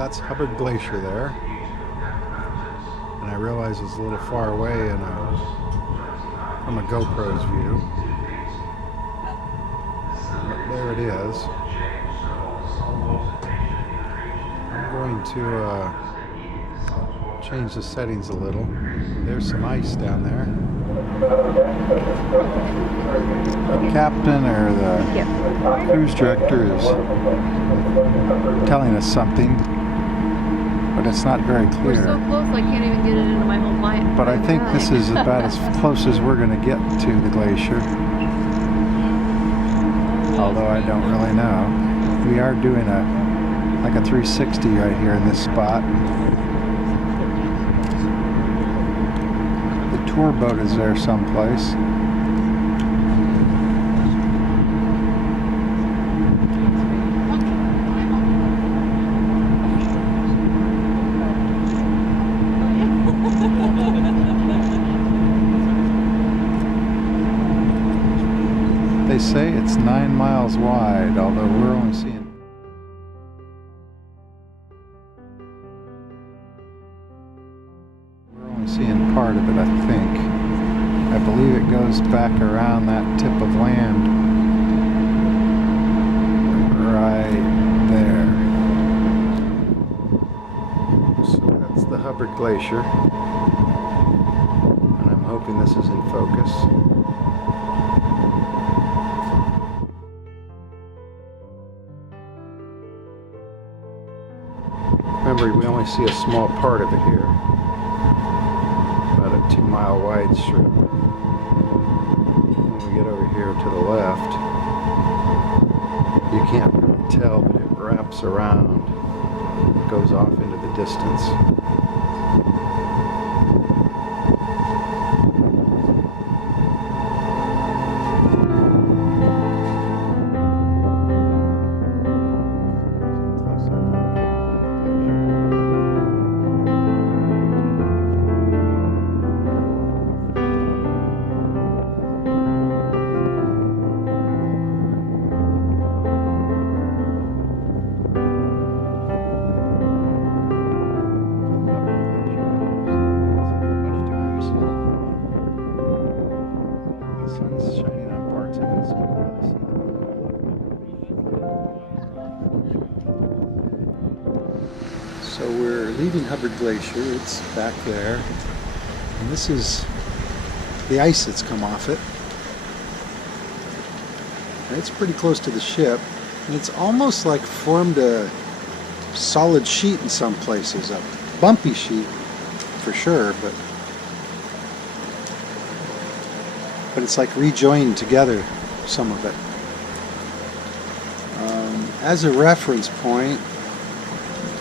That's Hubbard Glacier there. And I realize it's a little far away from a GoPro's view. But there it is. I'm going to change the settings a little. There's some ice down there. The captain or the cruise director is telling us something, but it's not very clear. We're so close I can't even get it into my home line. But I think this is about as close as we're going to get to the glacier. Although I don't really know. We are doing like a 360 right here in this spot. The tour boat is there someplace. They say it's 9 miles wide, although we're only seeing part of it, I think. I believe it goes back around that tip of land right there. So that's the Hubbard Glacier, and I'm hoping this is in focus. Remember, we only see a small part of it here. About a 2 mile wide strip. When we get over here to the left, you can't really tell, but it wraps around, goes off into the distance. So we're leaving Hubbard Glacier, it's back there, and this is the ice that's come off it. And it's pretty close to the ship, and it's almost like formed a solid sheet in some places, a bumpy sheet for sure, but it's like rejoined together, some of it. As a reference point,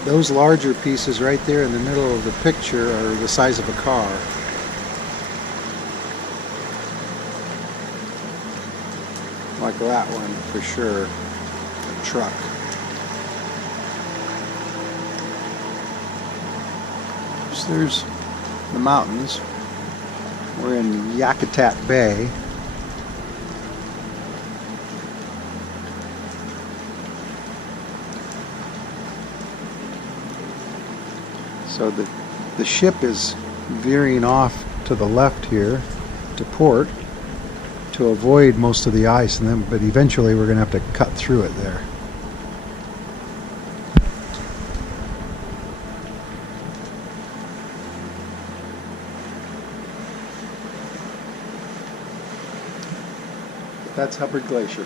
those larger pieces right there in the middle of the picture are the size of a car. Like that one for sure, a truck. So there's the mountains. We're in Yakutat Bay. So the ship is veering off to the left here to port to avoid most of the ice, but eventually we're going to have to cut through it there. That's Hubbard Glacier.